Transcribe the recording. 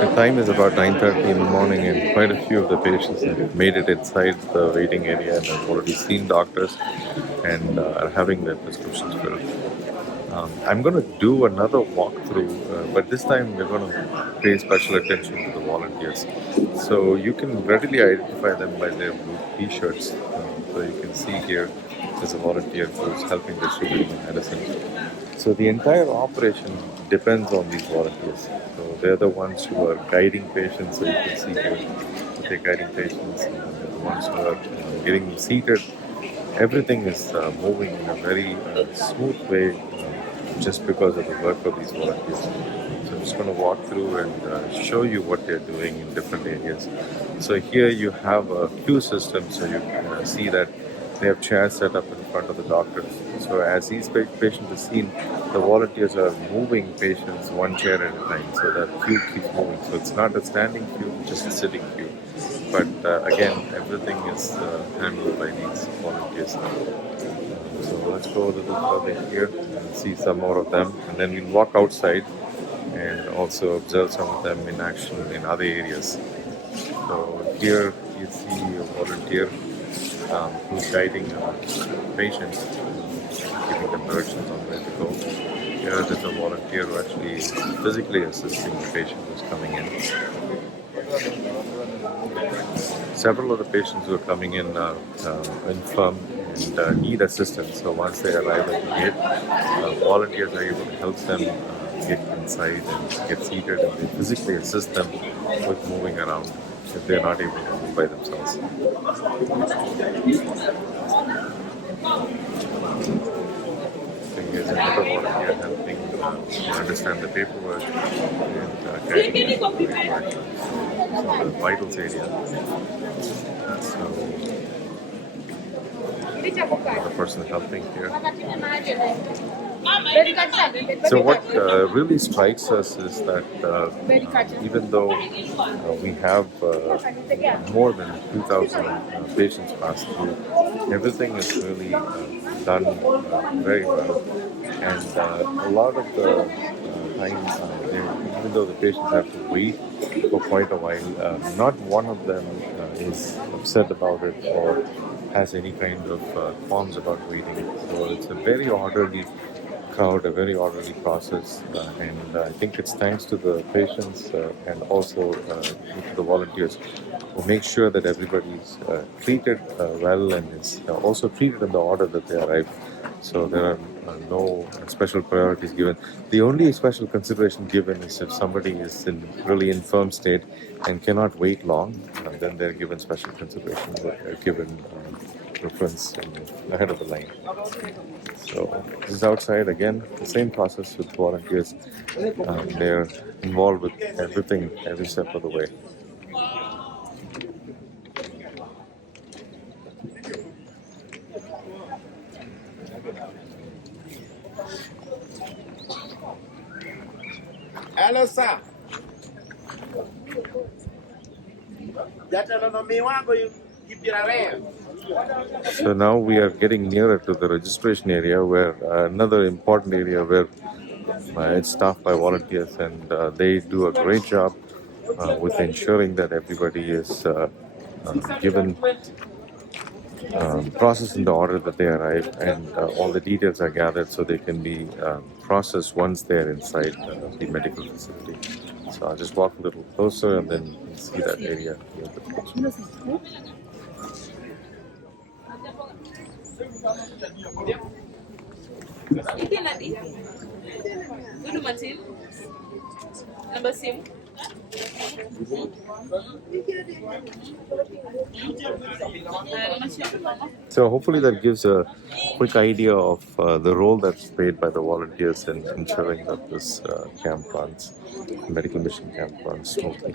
The time is about 9:30 in the morning, and quite a few of the patients have made it inside the waiting area and have already seen doctors and are having their prescriptions filled. I'm going to do another walkthrough, but this time we're going to pay special attention to the volunteers. So you can readily identify them by their blue t-shirts. So you can see here there's a volunteer who's helping distribute the medicine. So the entire operation depends on these volunteers. So they're the ones who are guiding patients. So you can see here that they're guiding patients. They're the ones who are getting them seated. Everything is moving in a very smooth way just because of the work of these volunteers. So I'm just going to walk through and show you what they're doing in different areas. So here you have a queue system, so you can see that they have chairs set up in front of the doctors. So as each patient is seen, the volunteers are moving patients one chair at a time, so that queue keeps moving. So it's not a standing queue, just a sitting queue. But again, everything is handled by these volunteers. So let's go a little further here and see some more of them, and then we'll walk outside and also observe some of them in action in other areas. So here you see a volunteer who's guiding patients, giving them directions on where to go. Here there's a volunteer who actually is physically assisting the patient who's coming in. Several of the patients who are coming in are infirm and need assistance. So once they arrive at the gate, volunteers are able to help them get inside and get seated, and they physically assist them with moving around if they're not able to move by themselves. So here's another volunteer helping understand the paperwork and guiding them to the right direction. So the vitals area. So the person helping here. So what really strikes us is that even though we have more than 2,000 patients pass through, everything is really done very well. And a lot of the time, even though the patients have to wait for quite a while, not one of them is upset about it or has any kind of qualms about waiting. So it's a very orderly crowd, a very orderly process, and I think it's thanks to the patients and also to the volunteers who make sure that everybody is treated well and is also treated in the order that they arrive. So there are no special priorities given. The only special consideration given is if somebody is in really infirm state and cannot wait long, then they're given special consideration, they're given preference ahead of the line. So this is outside again, the same process with volunteers. They're involved with everything, every step of the way. Hello, sir. So now we are getting nearer to the registration area, where another important area where it's staffed by volunteers, and they do a great job with ensuring that everybody is given processed in the order that they arrive, and all the details are gathered so they can be processed once they're inside the medical facility. So I'll just walk a little closer and then you can see that area near the patient. So hopefully that gives a quick idea of the role that's played by the volunteers in ensuring that this camp runs, medical mission camp runs smoothly.